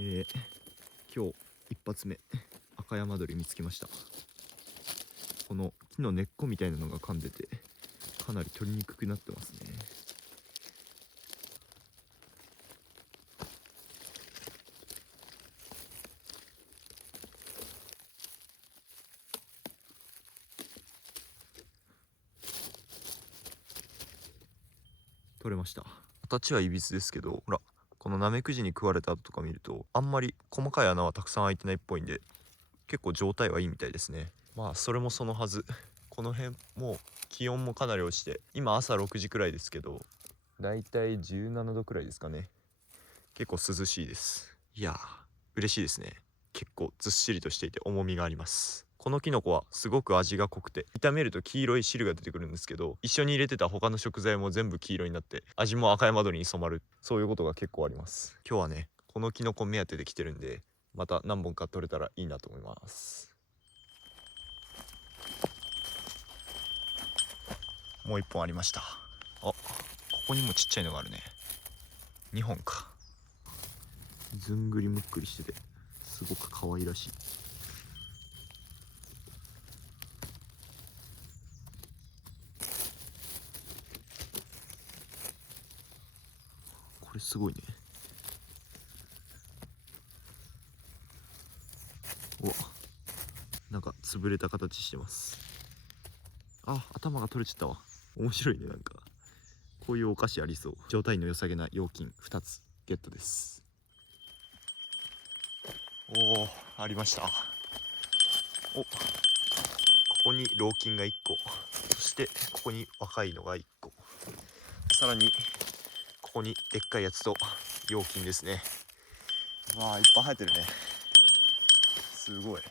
今日一発目赤山鳥見つけました。この木の根っこみたいなのが噛んでてかなり取りにくくなってますね。取れました。形はいびつですけど、ほらこのナメクジに食われた跡とか見るとあんまり細かい穴はたくさん開いてないっぽいんで、結構状態はいいみたいですね。まあそれもそのはず、この辺もう気温もかなり落ちて、今朝6時くらいですけどだいたい17度くらいですかね。結構涼しいです。いやー嬉しいですね。結構ずっしりとしていて重みがあります。このキノコはすごく味が濃くて、炒めると黄色い汁が出てくるんですけど、一緒に入れてた他の食材も全部黄色になって味も赤山鳥に染まる、そういうことが結構あります。今日はねこのキノコ目当てで来てるんで、また何本か取れたらいいなと思います。もう1本ありました。ここにもちっちゃいのがあるね。2本か。ずんぐりむっくりしててすごく可愛らしい。これすごいね。なんか潰れた形してます。頭が取れちゃったわ。面白いね。なんかこういうお菓子ありそう。状態の良さげな陽金2つゲットです。ありました。ここに老金が1個、そしてここに若いのが1個、さらにここにでっかいやつと陽金ですね。わあいっぱい生えてるね。すごい。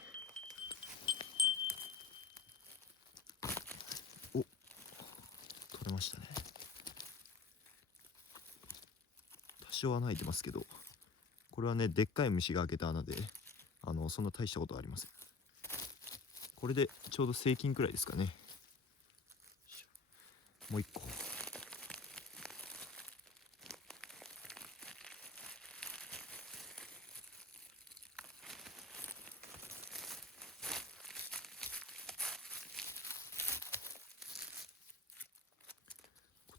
取れましたね。多少穴開いてますけど、これはねでっかい虫が開けた穴で、そんな大したことはありません。これでちょうど成菌くらいですかね。もう一個。こ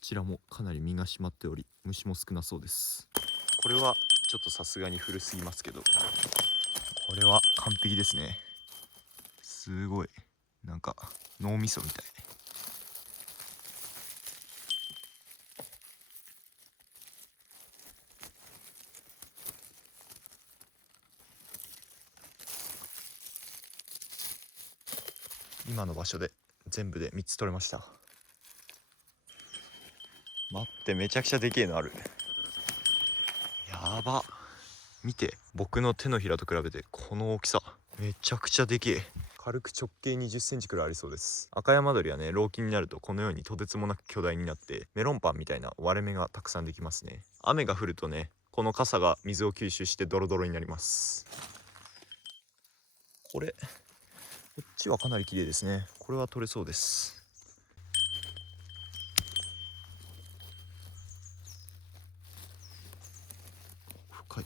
ちらもかなり身が締まっており虫も少なそうです。これはちょっとさすがに古すぎますけど、これは完璧ですね。すごいなんか脳みそみたい。今の場所で全部で3つ取れました。待って、めちゃくちゃでけえのある。やば、見て、僕の手のひらと比べてこの大きさめちゃくちゃでけえ。軽く直径20センチくらいありそうです。赤山鳥はね老金になるとこのようにとてつもなく巨大になってメロンパンみたいな割れ目がたくさんできますね。雨が降るとねこの傘が水を吸収してドロドロになります。こっちはかなり綺麗ですね。これは取れそうです。深い。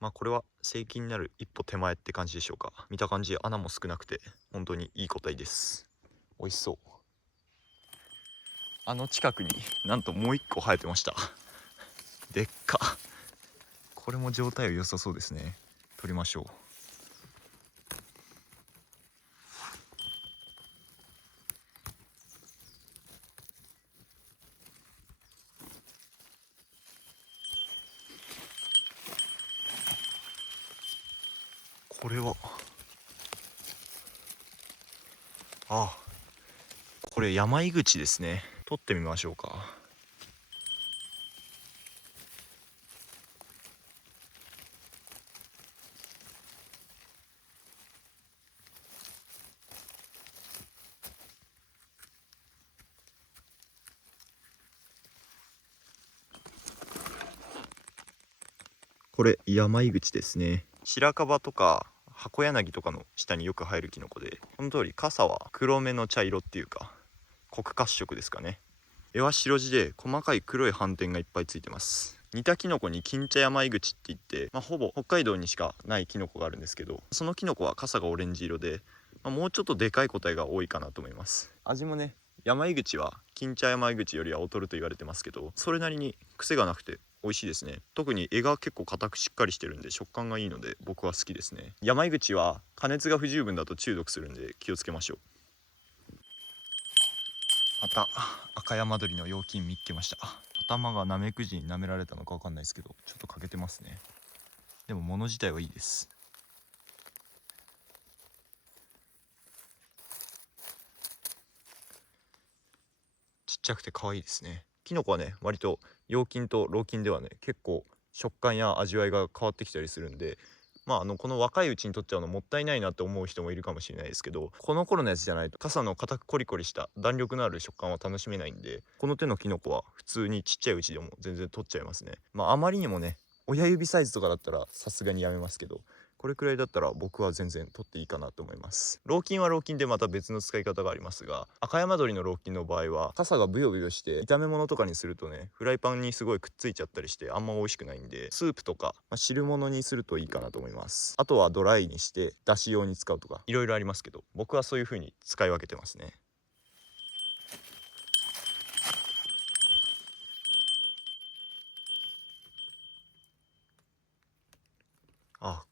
まあこれは成菌になる一歩手前って感じでしょうか。見た感じ穴も少なくて本当にいい個体です。美味しそう。近くになんともう一個生えてました。でっか。これも状態は良さそうですね。取りましょう。これはこれ山井口ですね。取ってみましょうか。これ山井口ですね。白樺とか箱柳とかの下によく生えるキノコで、この通り傘は黒めの茶色っていうか黒褐色ですかね。柄は白地で細かい黒い斑点がいっぱいついてます。似たキノコに金茶山井口って言って、ほぼ北海道にしかないキノコがあるんですけど、そのキノコは傘がオレンジ色で、もうちょっとでかい個体が多いかなと思います。味もね、山井口は金茶山井口よりは劣ると言われてますけど、それなりに癖がなくて美味しいですね。特に柄が結構硬くしっかりしてるんで食感がいいので僕は好きですね。山井口は加熱が不十分だと中毒するんで気をつけましょう。また赤山鳥の陽金見っけました。頭がナメクジに舐められたのか分かんないですけど、ちょっと欠けてますね。でも物自体はいいです。ちっちゃくて可愛いですね。キノコはね、割と陽金と老金ではね、結構食感や味わいが変わってきたりするんで、この若いうちにとっちゃうのもったいないなって思う人もいるかもしれないですけど、この頃のやつじゃないと傘の硬くコリコリした弾力のある食感は楽しめないんで、この手のキノコは普通にちっちゃいうちでも全然取っちゃいますね。あまりにもね、親指サイズとかだったらさすがにやめますけど、これくらいだったら僕は全然取っていいかなと思います。老金は老金でまた別の使い方がありますが、赤山鶏の老金の場合は傘がブヨブヨして炒め物とかにするとね、フライパンにすごいくっついちゃったりしてあんま美味しくないんで、スープとか、汁物にするといいかなと思います。あとはドライにしてだし用に使うとかいろいろありますけど、僕はそういう風に使い分けてますね。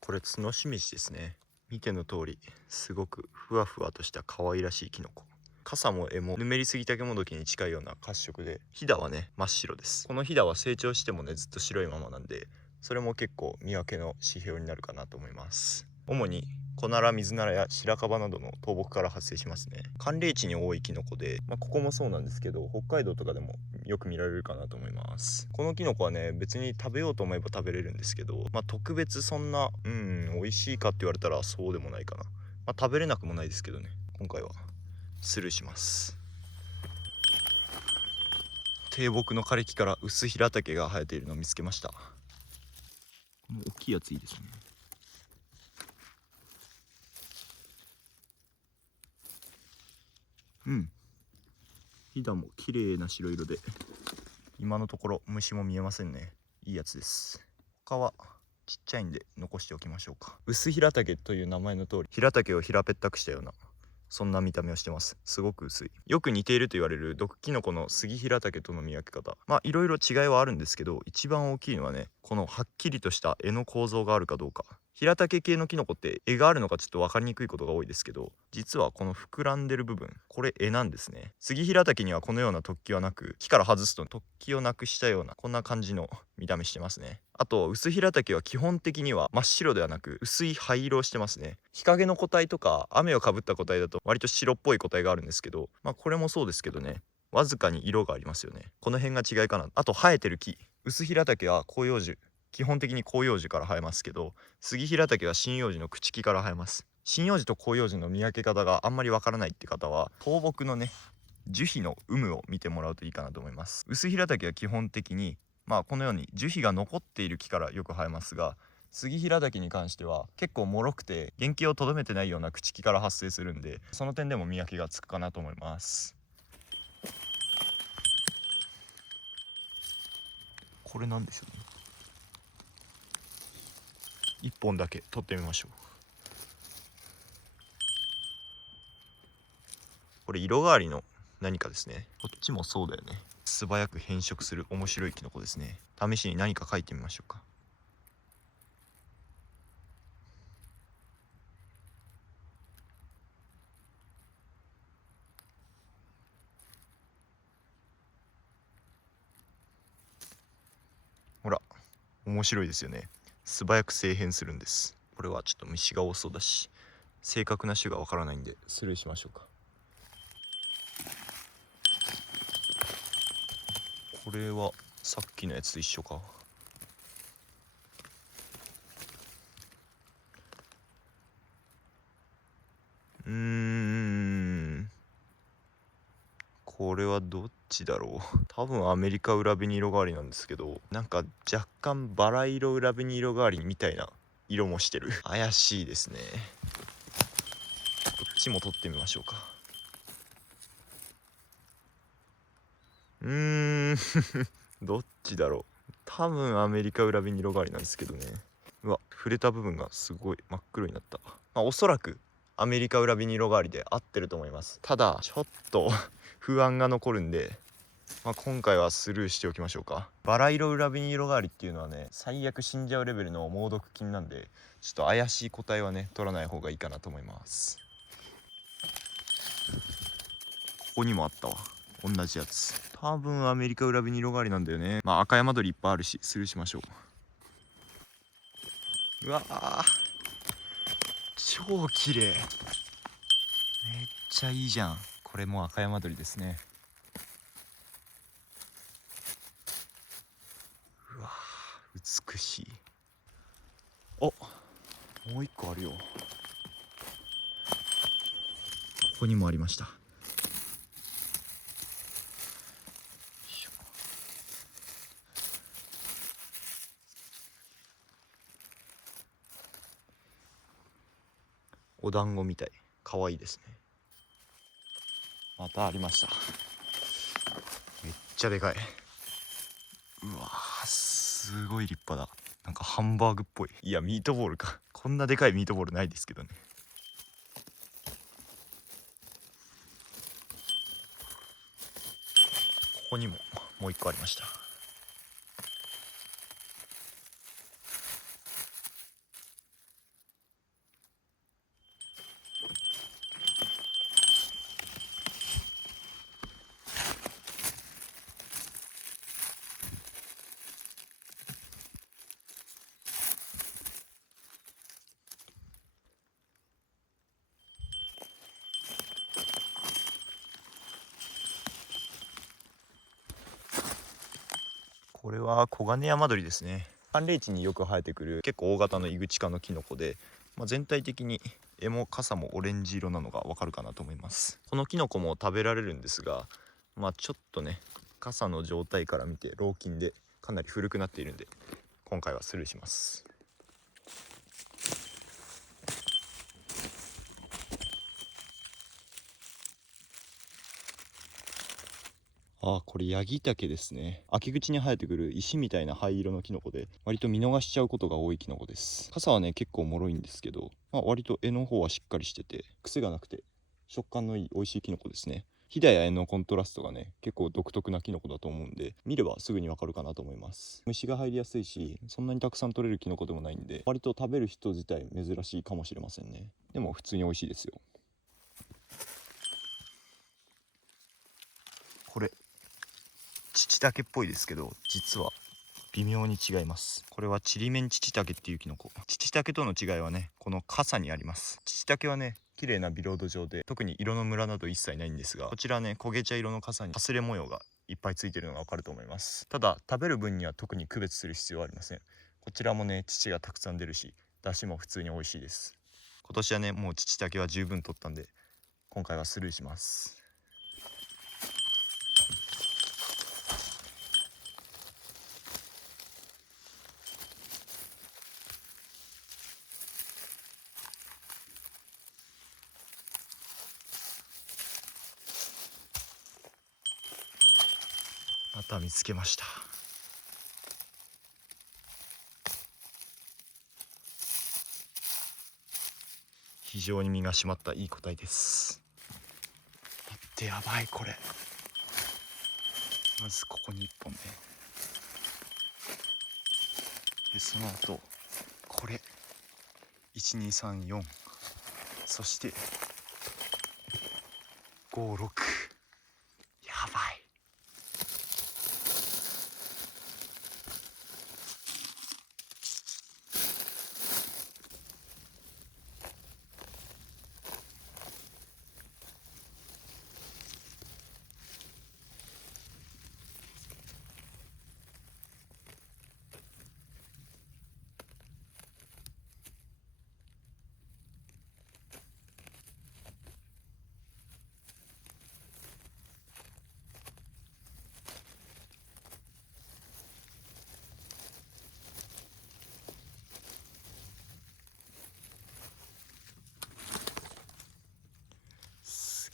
これ角しめじですね。見ての通りすごくふわふわとした可愛らしいキノコ。傘も柄もぬめりすぎたけもどきに近いような褐色で、ひだはね真っ白です。このひだは成長してもねずっと白いままなんで、それも結構見分けの指標になるかなと思います。主にコナラ、ミズナラや白樺などの倒木から発生しますね。寒冷地に多いキノコで、ここもそうなんですけど北海道とかでもよく見られるかなと思います。このキノコはね別に食べようと思えば食べれるんですけど、特別そんな美味しいかって言われたらそうでもないかな。食べれなくもないですけどね、今回はスルーします。低木の枯れ木から薄平竹が生えているのを見つけました。この大きいやついいですね。ひだも綺麗な白色で、今のところ虫も見えませんね。いいやつです。他はちっちゃいんで残しておきましょうか。薄平竹という名前の通り、平竹を平べったくしたようなそんな見た目をしてます。すごく薄い。よく似ていると言われる毒キノコの杉平竹との見分け方、いろいろ違いはあるんですけど、一番大きいのはね、このはっきりとした柄の構造があるかどうか。平竹系のキノコって柄があるのかちょっと分かりにくいことが多いですけど、実はこの膨らんでる部分、これ柄なんですね。杉平竹にはこのような突起はなく、木から外すと突起をなくしたようなこんな感じの見た目してますね。あと薄平竹は基本的には真っ白ではなく薄い灰色をしてますね。日陰の個体とか雨をかぶった個体だと割と白っぽい個体があるんですけど、これもそうですけどね、わずかに色がありますよね。この辺が違いかな。あと生えてる木、薄平竹は広葉樹、基本的に広葉樹から生えますけど、杉平竹は針葉樹の朽木から生えます。針葉樹と広葉樹の見分け方があんまりわからないって方は倒木のね樹皮の有無を見てもらうといいかなと思います。薄平竹は基本的にこのように樹皮が残っている木からよく生えますが、杉平竹に関しては結構脆くて原型をとどめてないような朽木から発生するんで、その点でも見分けがつくかなと思います。これなんでしょうね。1本だけ取ってみましょう。これ色変わりの何かですね。こっちもそうだよね。素早く変色する面白いキノコですね。試しに何か書いてみましょうか。ほら、面白いですよね。素早く生変するんです。これはちょっと虫が多そうだし、正確な種がわからないんでスルーしましょうか。これはさっきのやつと一緒か。これはどっちだろう。多分アメリカ裏紅色代わりなんですけど、なんか若干バラ色裏紅色代わりみたいな色もしてる。怪しいですね。こっちも撮ってみましょうか。どっちだろう。多分アメリカ裏ビニロガリなんですけどね。うわ、触れた部分がすごい真っ黒になった。おそらくアメリカ裏ビニロガリで合ってると思います。ただちょっと不安が残るんで、今回はスルーしておきましょうか。バラ色裏ビニロガリっていうのはね、最悪死んじゃうレベルの猛毒菌なんで、ちょっと怪しい個体はね取らない方がいいかなと思います。ここにもあったわ、同じやつ。多分アメリカ裏ビニロガリなんだよね。赤山鳥いっぱいあるしスルーしましょう。うわー、超綺麗、めっちゃいいじゃん。これも赤山鳥ですね。うわー、美しい。お、もう一個あるよ。ここにもありました。お団子みたい、可愛いですね。またありました。めっちゃでかい。うわー、すごい立派だ。なんかハンバーグっぽい。いや、ミートボールか。こんなでかいミートボールないですけどね。ここにももう一個ありました。これはコガネヤマドリですね。寒冷地によく生えてくる結構大型のイグチ科のキノコで、全体的に柄も傘もオレンジ色なのがわかるかなと思います。このキノコも食べられるんですが、ちょっとね、傘の状態から見て老菌でかなり古くなっているんで、今回はスルーします。これヤギタケですね。秋口に生えてくる石みたいな灰色のキノコで、割と見逃しちゃうことが多いキノコです。傘はね結構脆いんですけど、割と柄の方はしっかりしてて癖がなくて食感のいい美味しいキノコですね。ひだや柄のコントラストがね結構独特なキノコだと思うんで、見ればすぐにわかるかなと思います。虫が入りやすいし、そんなにたくさん取れるキノコでもないんで、割と食べる人自体珍しいかもしれませんね。でも普通に美味しいですよ。これチチタケっぽいですけど、実は微妙に違います。これはちりめんチチタケっていうキノコ。チチタケとの違いはね、この傘にあります。チチタケはね綺麗なビロード状で、特に色のムラなど一切ないんですが、こちらね焦げ茶色の傘にかすれ模様がいっぱいついてるのがわかると思います。ただ食べる分には特に区別する必要はありません。こちらもね乳がたくさん出るし、出汁も普通に美味しいです。今年はねもうチチタケは十分取ったんで、今回はスルーします。また見つけました。非常に身が締まったいい個体です。待って、やばいこれ。まずここに1本ね。でその後これ1234、そして56、やばい。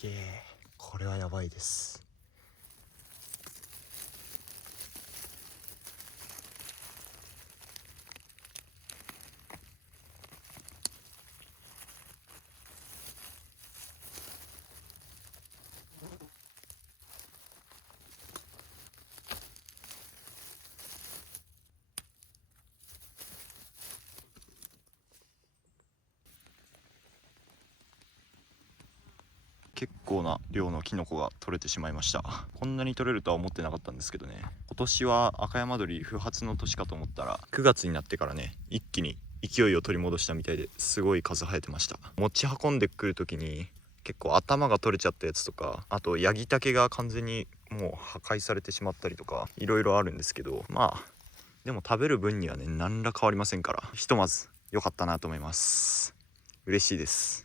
げえ、これはやばいです。結構な量のキノコが取れてしまいました。こんなに取れるとは思ってなかったんですけどね。今年は赤山鶏不発の年かと思ったら、9月になってからね、一気に勢いを取り戻したみたいで、すごい数生えてました。持ち運んでくる時に結構頭が取れちゃったやつとか、あとヤギタケが完全にもう破壊されてしまったりとか、いろいろあるんですけど、まあでも食べる分にはね、何ら変わりませんから、ひとまず良かったなと思います。嬉しいです。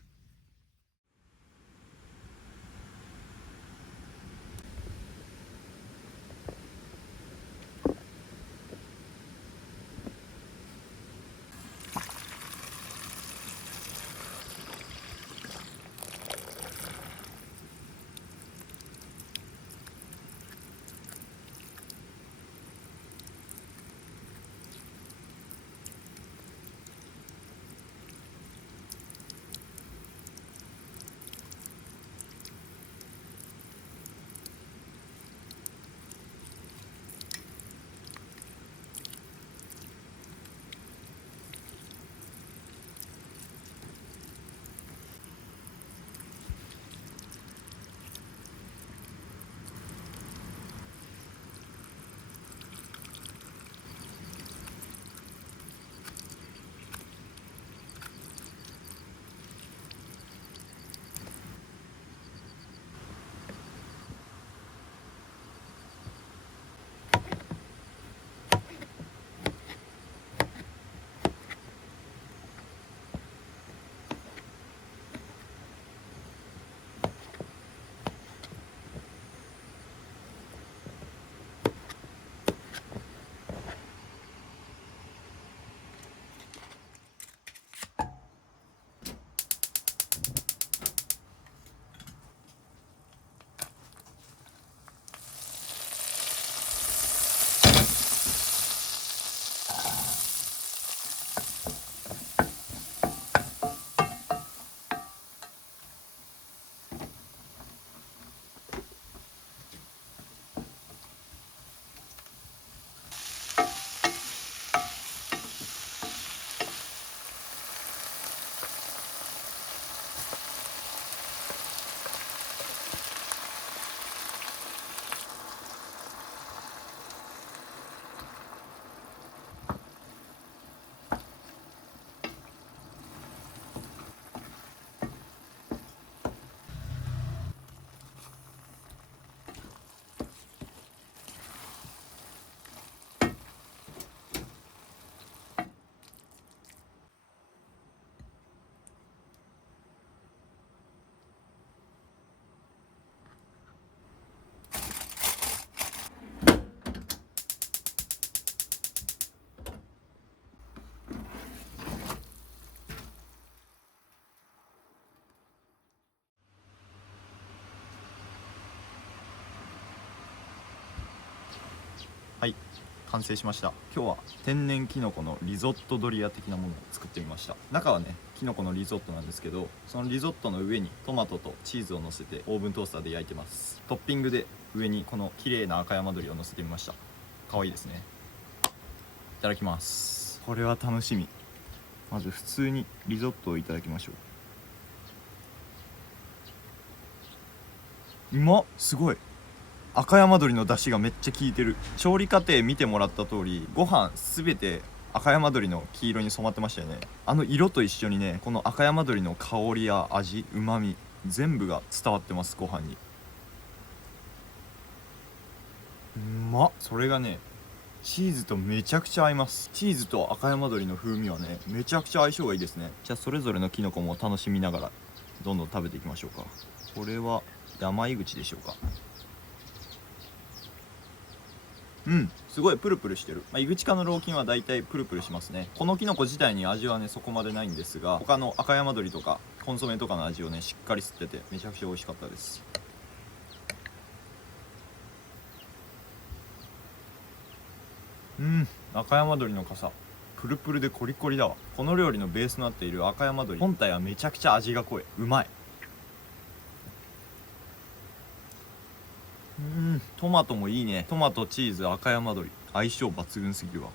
はい、完成しました。今日は天然キノコのリゾットドリア的なものを作ってみました。中はね、キノコのリゾットなんですけど、そのリゾットの上にトマトとチーズを乗せてオーブントースターで焼いてます。トッピングで上にこの綺麗な赤山鶏を乗せてみました。可愛いですね。いただきます。これは楽しみ。まず普通にリゾットをいただきましょう。うまっ、すごい。赤山鶏の出汁がめっちゃ効いてる。調理過程見てもらった通り、ご飯すべて赤山鶏の黄色に染まってましたよね。あの色と一緒にね、この赤山鶏の香りや味、うまみ全部が伝わってます、ご飯に。うまっ。それがね、チーズとめちゃくちゃ合います。チーズと赤山鶏の風味はね、めちゃくちゃ相性がいいですね。じゃあそれぞれのキノコも楽しみながらどんどん食べていきましょうか。これは山井口でしょうか。うん、すごいプルプルしてる。井口科の老菌はだいたいプルプルしますね。このキノコ自体に味はねそこまでないんですが、他の赤山鶏とかコンソメとかの味をねしっかり吸っててめちゃくちゃ美味しかったです。赤山鶏の傘プルプルでコリコリだわ。この料理のベースとなっている赤山鶏本体はめちゃくちゃ味が濃い。うまい。トマトもいいね。トマトチーズ赤山鶏相性抜群すぎるわ。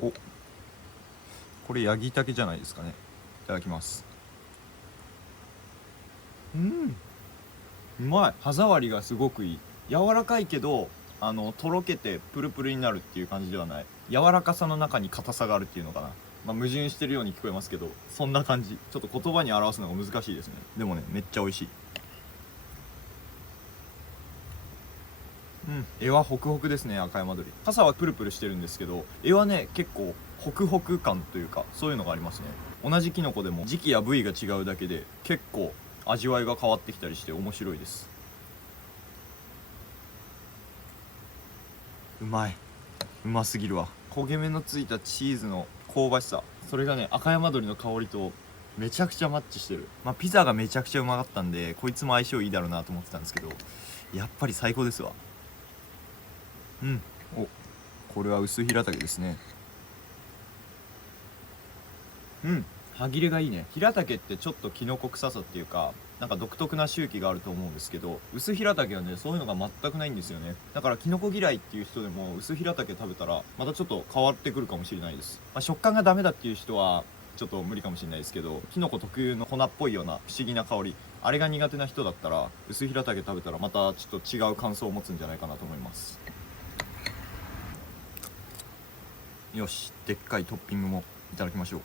お、これヤギタケじゃないですかね。いただきます。うまい。歯触りがすごくいい。柔らかいけどとろけてプルプルになるっていう感じではない。柔らかさの中に硬さがあるっていうのかな。矛盾してるように聞こえますけど、そんな感じ。ちょっと言葉に表すのが難しいですね。でもねめっちゃ美味しい。柄はホクホクですね。赤山鶏傘はプルプルしてるんですけど、柄はね結構ホクホク感というかそういうのがありますね。同じキノコでも時期や部位が違うだけで結構味わいが変わってきたりして面白いです。うまい。うますぎるわ。焦げ目のついたチーズの香ばしさ、それがね赤山鶏の香りとめちゃくちゃマッチしてる。ピザがめちゃくちゃうまかったんでこいつも相性いいだろうなと思ってたんですけど、やっぱり最高ですわ。お、これは薄平竹ですね。歯切れがいいね。平竹ってちょっとキノコ臭さっていうかなんか独特な臭気があると思うんですけど、薄平竹はねそういうのが全くないんですよね。だからキノコ嫌いっていう人でも薄平竹食べたらまたちょっと変わってくるかもしれないです。食感がダメだっていう人はちょっと無理かもしれないですけど、キノコ特有の粉っぽいような不思議な香り、あれが苦手な人だったら薄平竹食べたらまたちょっと違う感想を持つんじゃないかなと思います。よし、でっかいトッピングもいただきましょう。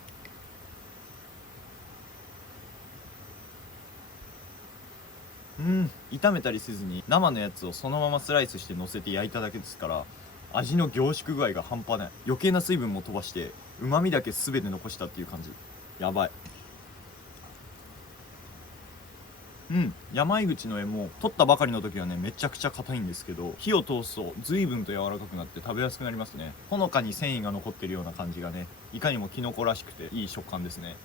炒めたりせずに生のやつをそのままスライスして乗せて焼いただけですから、味の凝縮具合が半端ない。余計な水分も飛ばして旨味だけ全て残したっていう感じ。やばい。山井口の絵も取ったばかりの時はねめちゃくちゃ硬いんですけど、火を通すと随分と柔らかくなって食べやすくなりますね。ほのかに繊維が残ってるような感じがね、いかにもキノコらしくていい食感ですね。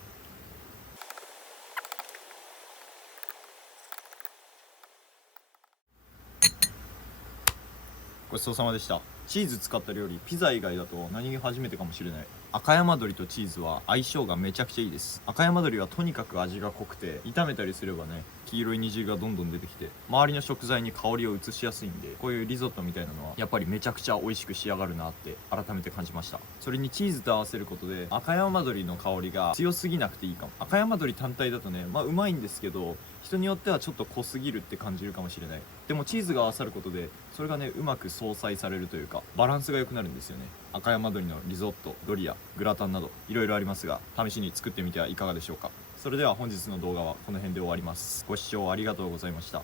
ごちそうさまでした。チーズ使った料理ピザ以外だと何気初めてかもしれない。赤山鶏とチーズは相性がめちゃくちゃいいです。赤山鶏はとにかく味が濃くて炒めたりすればね黄色い煮汁がどんどん出てきて周りの食材に香りを移しやすいんで、こういうリゾットみたいなのはやっぱりめちゃくちゃ美味しく仕上がるなって改めて感じました。それにチーズと合わせることで赤山鶏の香りが強すぎなくていいかも。赤山鶏単体だとねうまいんですけど、人によってはちょっと濃すぎるって感じるかもしれない。でもチーズが合わさることでそれがねうまく相殺されるというかバランスが良くなるんですよね。赤山鶏のリゾット、ドリア、グラタンなどいろいろありますが、試しに作ってみてはいかがでしょうか。それでは本日の動画はこの辺で終わります。ご視聴ありがとうございました。